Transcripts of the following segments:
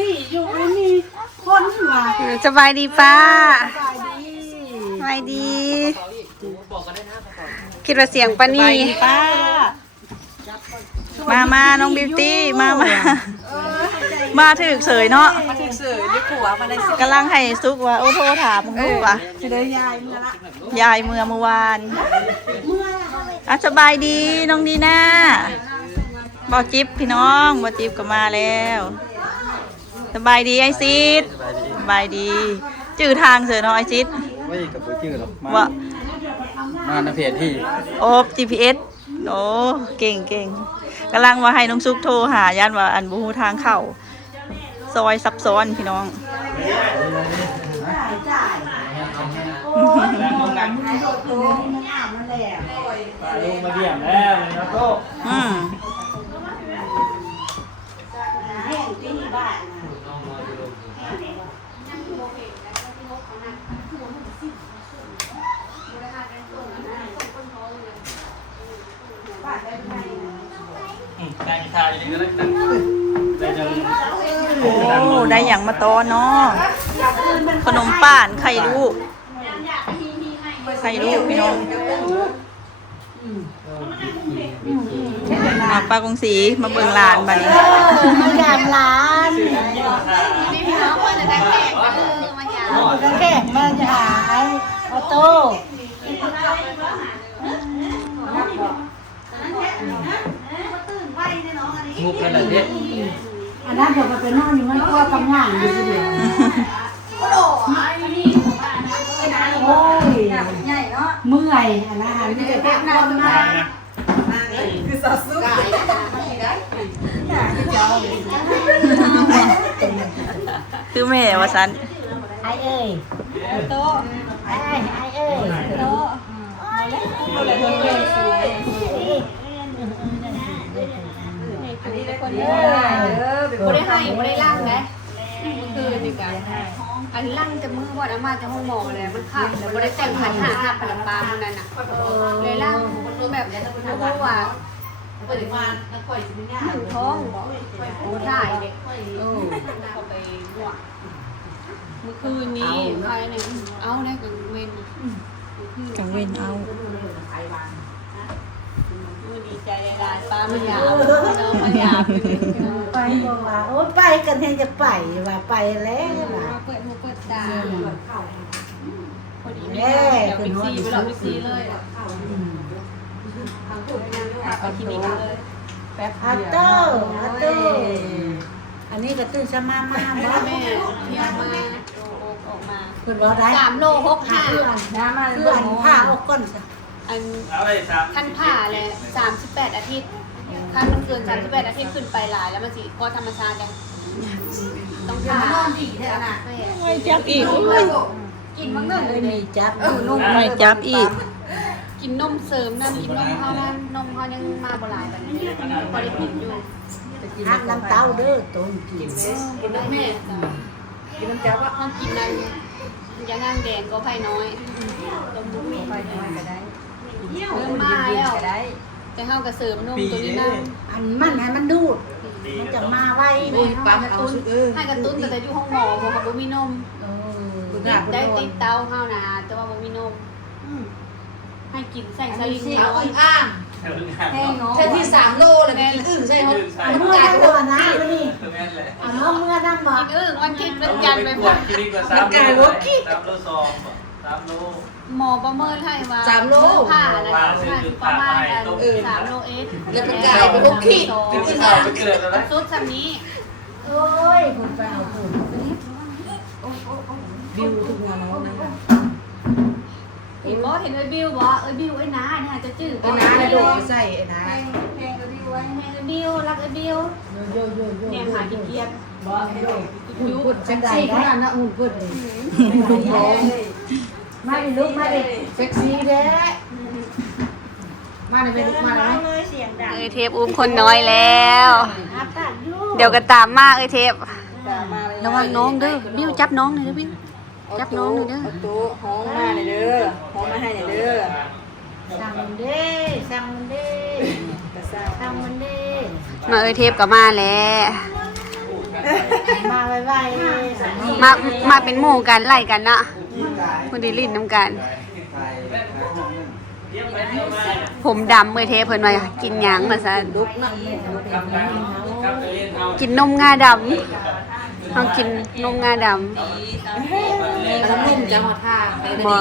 ลี่อยู่นี่คนว่ะ สบายดีป้า สบายดี สบายดี คิดว่าเสียงปานี่ ป้า มาน้องบิวตี้มาถึกเสยเนาะ มาถึงสื่อดีกว่ามาในสิ กำลังให้ซุกว่าโอ้โทรถามมึงลูกว่ะ จะได้ยายมาละ ยายเมื่อวานอ่ะสบายดีน้องดีน่าบอจิ๊บพี่น้องบอจิ๊บก็มาแล้วสบายดีไอซิดสบายดีจื้อทางเสือเนาะไอซิด ไม่กับผู้ชื่อหรอกว่ามาในเพจที่ โอ้ GPS โอ้เก่งกำลังว่าให้น้องซุกโทรหาย่านว่าอันบูฮูทางเข้าซอยซับซ้อนพี่น้อง ลงมาเดี่ยมแล้วนะโก้ ได้ทายอย่างนี้ก็ได้ได้จะ โอ้ได้อย่างมาตอนเนาะขนมป่านไข่ลูกพี่น้องมาปลากงสีมาเบิ่งลานบัดนี้ มายามร้านมาแขกมาหายออโต้ มุกนั่นแหละที่ อันนั้นเดี๋ยวไปนอนอยู่มันก็ทำงานอยู่ทีเดียวโอ้ยเมื่อยอันนั้นนี่จะพักนอนมาคือสาวซุก คือแม่ว่าสัน ไอเอ้ยโตไอเอ้ยโตบ่ได้ให้บ่ได้ล่างนะคือนี่กันอันล่างจะมือว่าอามาจะห้องหมอเลยมันขาดแต่บ่ได้แต่งขันหาหับปลาปลามันนั่นน่ะเลยล่างแบบบ่ว่าเปิดมาแล้วค่อยสิมีงานท้องโอ้ได้เด็กเข้าไปหัวเมื่อคืนนี้ใครเนี่ยเอาได้กังเวน กังเว้นเอา ดีใจในงานป้ามันยาวน้องมันยาว ไปบอกว่าโอ้ไปกันเฮงจะไปว่าไปแล้วว่า เปิดหูเปิดตาพอดีแม่เดี๋ยวบิ๊กซีไปเราบิ๊กซีเลยไปที่นี่เลยแป๊บ อาโต้อันนี้ก็ตื่นสมามาบ้า แม่เที่ยวมาออกมา คุณว่าได้ 3 โล 65น้ำมา คืออันผ้าออกก้น อัน เอาเลยครับ ขั้นผ่าเลย38 อาทิตย์ขั้นมันเกิน38 อาทิตย์ขึ้นไปหลายแล้วมันสิก็ธรรมชาติยังต้องผ่านอนดีแท้น่ะ ไม่จับอีก กินมั้งเงินเลย นี่จับ ไม่จับอีก กินนมเสริมนั่นกินนมเขานั่นนมเขายังมาบ่หลายแบบนี้พอได้กินอยู่ หักน้ำเต้าเด้อต้นกิน กินน้ำแม่กินน้ำเจ้าว่าเขากินอะไรยานั่งแดงก็ไผ่น้อยนมบุ้มีไผ่น้อยก็ได้เริ่มมาแล้วแต่เขากระเสริมนมตัวนี้นั่ง อันมันให้มันดูดมันจะมาไว้ ปั๊มกระตุ้นให้กระตุ้นแต่อยู่ห้องหมอบอกว่าบ่มีนมได้ติดเตาข้าวนาแต่ว่าบ่มีนมให้กินใส่สลิงน้อย ใช่ที่3 โลเลยกินอึ่งใช่เขา เมื่อนั่งก่อนนะนี่ แม่นเลย เอาน้องเมื่อนั่งบอก กินวันคิดวันจันทร์ไป ป พ ว อ ดคลินิกละ3 โล3 โล2 3 โล หมอประเมินให้ว่า 3 โล ผ่านะคะประมาณกัน3 โลเอส แล้วมันกลายเป็นลูกขี้ เป็นที่ข่าวไปเกิดแล้วนะ ซุปสำนี้ โอ้ยคุณไปเอาคุณ บิวทุกงานน้องนะ เห็นบ่เห็นไอ้บิวบ่ไอ้บิวไอ้น้าเนี่ยจะจื้อ ไอ้น้าในโดดใส่ไอ้น้า ไอ้บิวรักไอ้บิวเนี่ยหาขี้เกียจ หุ่นพุดเซ็กซี่ขนาดนั้นหุ่นพุดเลย มาดิลูกมาดิเซ็กซี่เด้ มาในเป็นมาแล้ว เอ้ยเทปอุ้มคนน้อยแล้ว อาตัดอยู่ เดี๋ยวก็ตามมาเอ้ยเทประวังน้องเด้อบิ้วจับน้องหน่อยเด้อบิ้วจับน้องหน่อยเด้อ ตู้ห้องมาในเด้อห้องมาให้ในเด้อ สั่งมันเด้สั่งมันเด้สั่งมันเด้ มาเอ้ยเทปก็มาแล้ว พูดกัน มาไวๆมาเป็นหมู่กันไล่กันเนาะคนดีลิ้นน้ำกัน ผมดำเมื่อเทเพิ่นมากินหยังมาซะดุกเนาะกินนมงาดำเอากินนมงาดำ น้ำนุ่มจะหอท่าไป บ่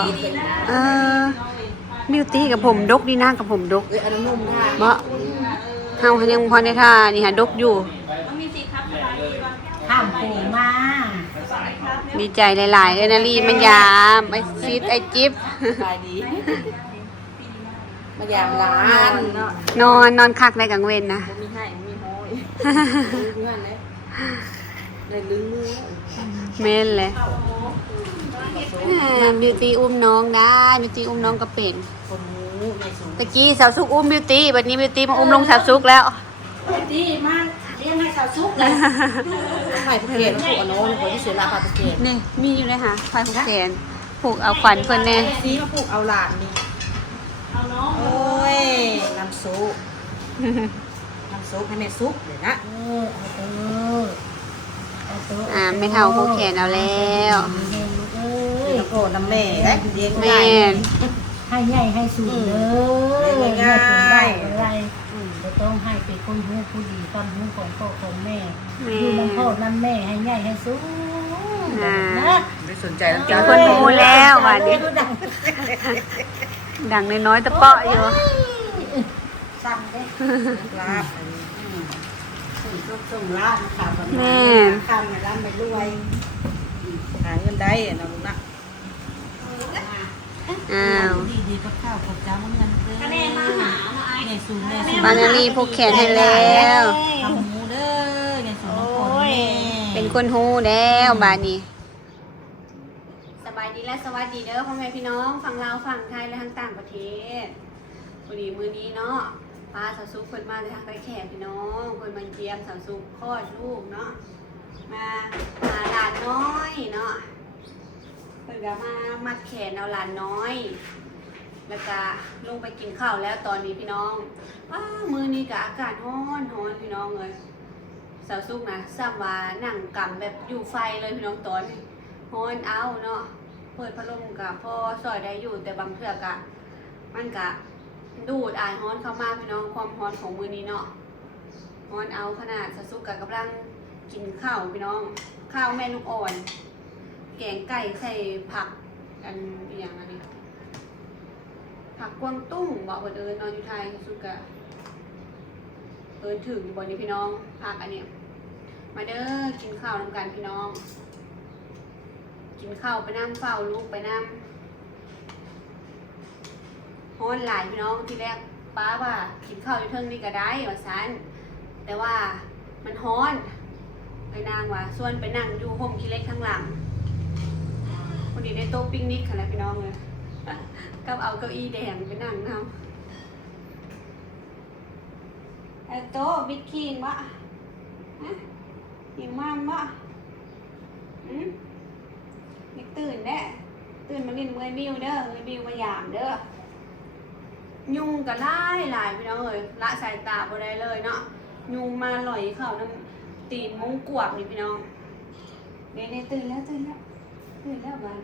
บิวตี้กับผมดกดีนะกับผมดก อันน้ำนุ่มท่า บ่เฮายังพอในท่านี่ฮะดกอยู่ ข้ามปูมา ดีใจหลายๆเลยนะลีมันยามไอ้ซีดไอ้จิ๊บ สบายดีมาอย่างร้าน นอนคักในกลางเว้นนะ มีให้มีโหยเพื่อนเลยเลยลืมมือ เม่นเลยบิวตี้อุ้มน้องได้บิวตี้อุ้มน้องก็เป็น คนมูในสูง ตะกี้สาวซุกอุ้มบิวตี้บัดนี้บิวตี้มาอุ้มลงสาวซุกแล้ว ดีมากเลี้ยงให้สาวซุกเลย ไข่ผู้เกศผูกอโนนคนที่เสียราคาผู้เกศ นี่มีอยู่เลยค่ะไฟผูกแขนผูกเอาขวัญเพิ่นแน่ ซีมาผูกเอาหลานนี่โอ้ยน้ำซุปให้แม่ซุปเลยนะ ไม่เท่าผูกแขนเอาแล้ว แล้วก็น้ำแม่ได้เลี้ยง แม่ ง่าย น ให้ใหญ่ให้สูงเลย เลี้ยงง่าย อะไรจะต้องให้เป็นคนหูผู้ดีตอนหูของพ่อของแม่ แม่ ดูน้ำพ่อน้ำแม่ให้ใหญ่ให้สูงนะ ไม่สนใจแล้ว เดี๋ยวคนรู้แล้วว่านี้ดังน้อยๆตะเปาะอยู่ สั่งได้ ลาบ ส่งร้านค่ะ แม่ คำร้านไปรวย หาเงินได้นะลูกนะ อ้าว ดีกับข้าวกับจ้ามันเงินเด้อในสูงในสูง บานาลีผูกแขนให้แล้ว ทำหมูเด้อในสูงน้ำฝน เป็นคนฮู้แล้วบาดนี้ สบายดีและสวัสดีเด้อพ่อแม่พี่น้องฝั่งลาวฝั่งไทยและทั้งต่างประเทศวันนี้มื้อนี้เนาะป้าสาวซุกเพิ่นมาจากทางไปแขกพี่น้องเพิ่นมาเยี่ยมสาวซุกคลอดลูกเนาะมาหาหลานน้อยเนาะเพิ่นก็มามัดแขนเอาหลานน้อย แล้วก็ลงไปกินข้าวแล้วตอนนี้พี่น้องมื้อนี้ก็อากาศร้อนพี่น้องเลยสาวซุกนะซ้ำว่านั่งกำแบบอยู่ไฟเลยพี่น้องตอนนี้ร้อนเอาเนาะเปิดพัดลมกับพอซอยได้อยู่แต่บางเทื่อกะมันกะดูดอายร้อนเข้ามาพี่น้องความร้อนของมื้อนี้เนาะร้อนเอาขนาดสาวซุกกะกำลังกินข้าวพี่น้องข้าวแม่ลูกอ่อนแกงไก่ใส่ผักอันอย่างอันนี้ผักกวางตุ้งบอกว่าเดินนอนอยู่ไทยสุกะถึงบนนี้พี่น้องผักอันเนี้ยมาเด้อกินข้าวนำกันพี่น้องกินข้าวไปนั่งเฝ้าลูกไปนั่งฮ้อนหลายพี่น้องที่แรกป้าว่ากินข้าวอยู่เทิงนี่ก็ได้ว่าซันแต่ว่ามันฮ้อนไปนั่งว่าส่วนไปนั่งอยู่ห่มขี้เล็กข้างหลังคนนี้ได้โต๊ะปิกนิกค่ะแล้วพี่น้องเลยกับเอาเก้าอี้แดงไปนั่งนำโต๊ะบิ๊กคิงวะหิวมากวะนี่ตื่นแน่ตื่นมาเล่นเมื่อยบิวเด้อเมื่อยบิวมายามเด้อยุงก็หลายพี่น้องเอ้ยละสายตาบ่ได้เลยเนาะยุงมาลอยเข้าน้ำตีนมุ้งกวบนี่พี่น้องเนี่ยตื่นแล้วบ้าน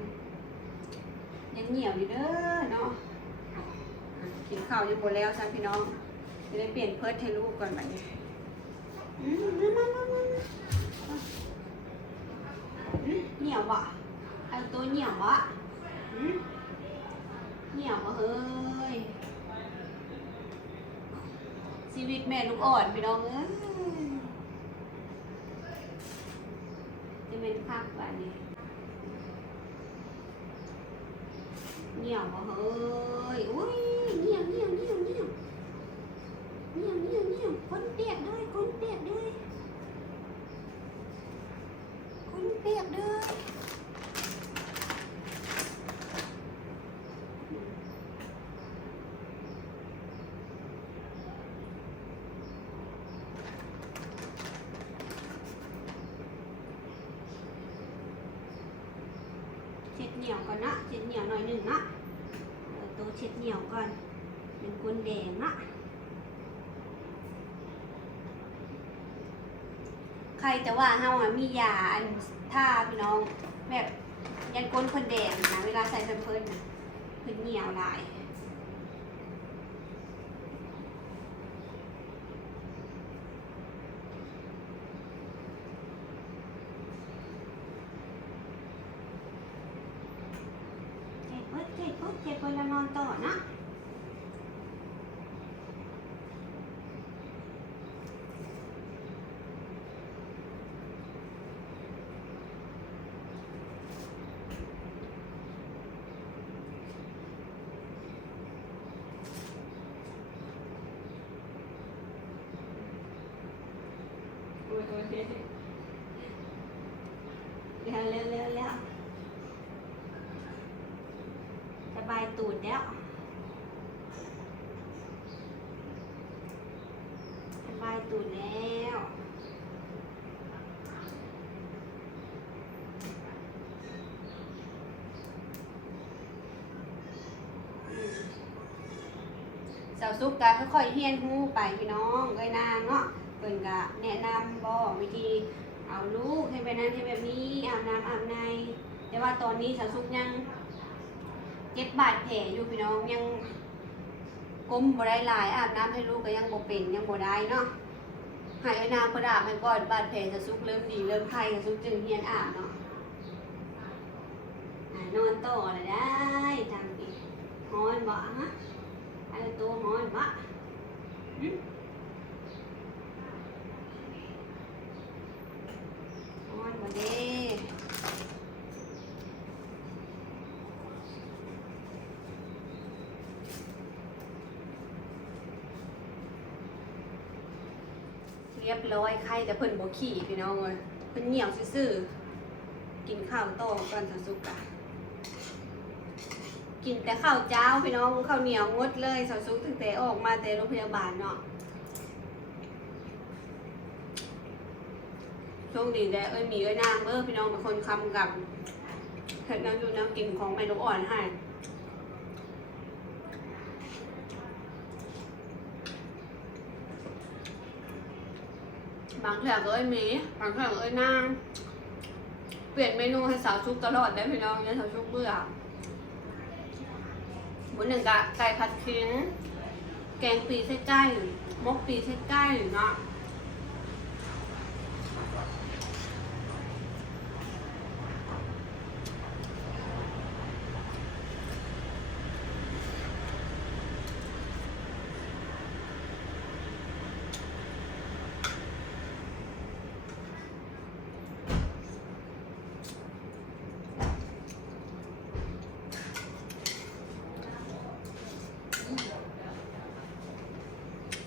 ยังเหนียวอยู่เด้อเนาะกินข้าวยังบ่แล้วจ้ะพี่น้องจะได้เปลี่ยนเพิร์ทให้ลูกก่อนบัดนี้เหนียวบ่ไอ้ตัวเหนียวบ่เหนียวบ่เฮ้ยชีวิตแม่ลูกอ่อนพี่น้องเอ้ยจะเป็นภาคบัดนี้เหนียวบ่เฮ้ยอุ้ยเหนียวคนเปียกด้วยคนเปียกด้วยเช็ดเหนียวก่อนนะเช็ดเหนียวหน่อยหนึ่งนะตัวเช็ดเหนียวก่อนเป็นคนแดงนะข รแต่ว่าเฮาอ่ะมียาอันท่าพี่น้องแบบยันก้นคนแดงนะเวลาใส่แพมเพิร์สน่ะเพิ่นเหนียวหลายเจ็บแล้วนอนต่อนะเร็วสบายตูดแล้วสบายตูดแล้วสาวซุกกะค่อยๆเฮียนหูไปพี่น้องเอ้ยนางเนาะเพิ่นกะแนะนำบอกวิธีเอาลูกให้แบบนั้นให้แบบนี้อาบน้ำอาบในแต่ว่าตอนนี้สาวซุกยังเจ็บบาดแผลอยู่พี่น้องยังก้มบ่ได้หลายอาบน้ำให้ลูกก็ยังบ่เป็นยังบ่ได้เนาะหายน้ำก็อาบมันก่อนบาดแผลสาวซุกเริ่มดีเริ่มไข้สาวซุกจึงเฮียนอาบเนาะนอนต่อเลยได้ทำอีกฮ้อนบ่ฮะอะไรตัวฮ้อนบ่ฮ้อนบ่เด้เรียบร้อยไข่แต่เพิ่นบ่ขี้พี่น้องเอ้ยเพิ่นเหี่ยวซื่อๆกินข้าวโตก่อนสาวซุกอะกินแต่ข้าวเจ้าพี่น้องข้าวเหนียวงดเลยสาวซุกตั้งแต่ออกมาแต่โรงพยาบาลเนาะโชคดีได้มีนางพี่น้องเป็นคนคำกับเห็ดน้ำดูน้ำกินของแม่ลูกอ่อนให้บางเถื่อก็มีบางเถื่อก็นางเปลี่ยนเมนูให้สาวซุกตลอดได้พี่น้องเนี่ยสาวซุกเบื่อวันหนึ่งกะไก่ผัดขิงแกงปีไส้ไก่มกปีไส้ไก่เนาะ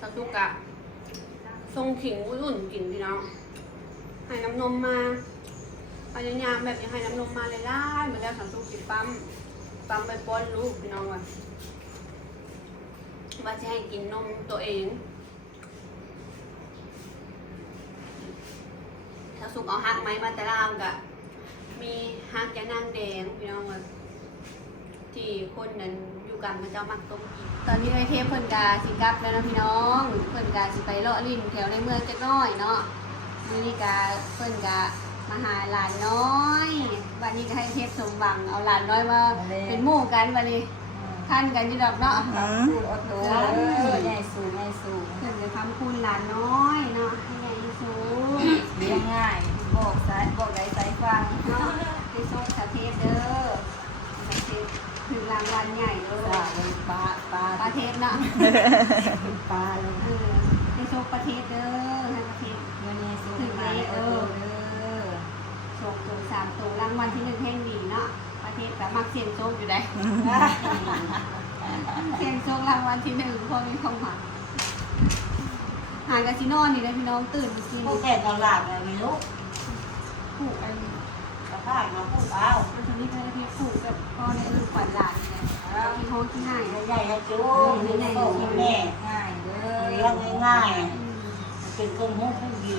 สาวซุกอะทรงขิงอุ่นๆกินพี่น้องให้น้ำนมมาพยายามแบบยังให้น้ำนมมาเลยล่าเหมือนแล้วสาวซุกสิปั๊มไปป้อนลูกพี่น้องว่าจะให้กินนมตัวเองสาวซุกเอาหักไม้มาแต่ลาวกะมีหักยานางแดงพี่น้องที่คนนั้นอยู่กันมันจะมักต้มกินตอนนี้ไอเทพเพิ่นกาสิกลับแล้วนะพี่น้องเพิ่นกาสิไปเลาะลิ้นแถวในเมืองจักน้อยเนาะมื้อนี้กาเพิ่นกามาหาหลานน้อยวันนี้ก็ให้เทพสมหวังเอาหลานน้อยมาเป็นหมู่กันวันนี้ท่านกันอยู่ดอกเนาะสูอดโตใหญ่สูงเพิ่นจะทำคุณหลานน้อยเนาะให้ใหญ่สูง เลี้ยงง่ายบอกสายบอกไหนสายฟัง เนาะให้โชคสาเทพเด้อสาเทพถึงรางวัลใหญ่เลยปลาเทพเนาะปลาเลยให้โชคประเทศเด้อให้ประเทศ เงินเนี่ยสูง ถึงเลยส่งตัว3ตัวรางวัลที่1แห่งดีเนาะประเทศแบบมักเสี่ยงโชคอยู่ได้เสี่ยงโชครางวัลที่1พอมีความหวังหากาซิโนนี่ได้พี่น้องตื่นกิน ผู้แก่ตลาดเลยมีลูก ผูกอัน กระพายมาพูดเอา อันนี้ก็ได้ผูกกับพ่อในขวัญหลานเนี่ยที่ห้องที่ง่าย ใหญ่ๆจู้ใหญ่ๆแม่ง่ายเลี้ยงง่ายเป็นคนหูผู้ดี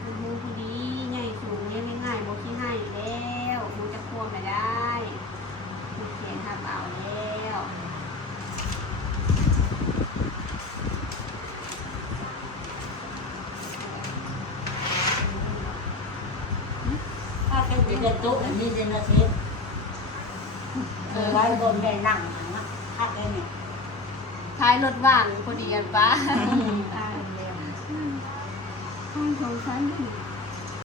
เป็นหูผู้ดีใหญ่สูงเลี้ยงง่ายๆบอกที่ให้แล้วหูจะควงมาได้หูเขียนทำเอาแล้ว จะเดินโต๊ะนี่เดินอาทิตย์ไว้บนแม่นั่งนะพักได้เนี่ย ท้ายรถว่างพอดีกันป้าข้างสองชั้น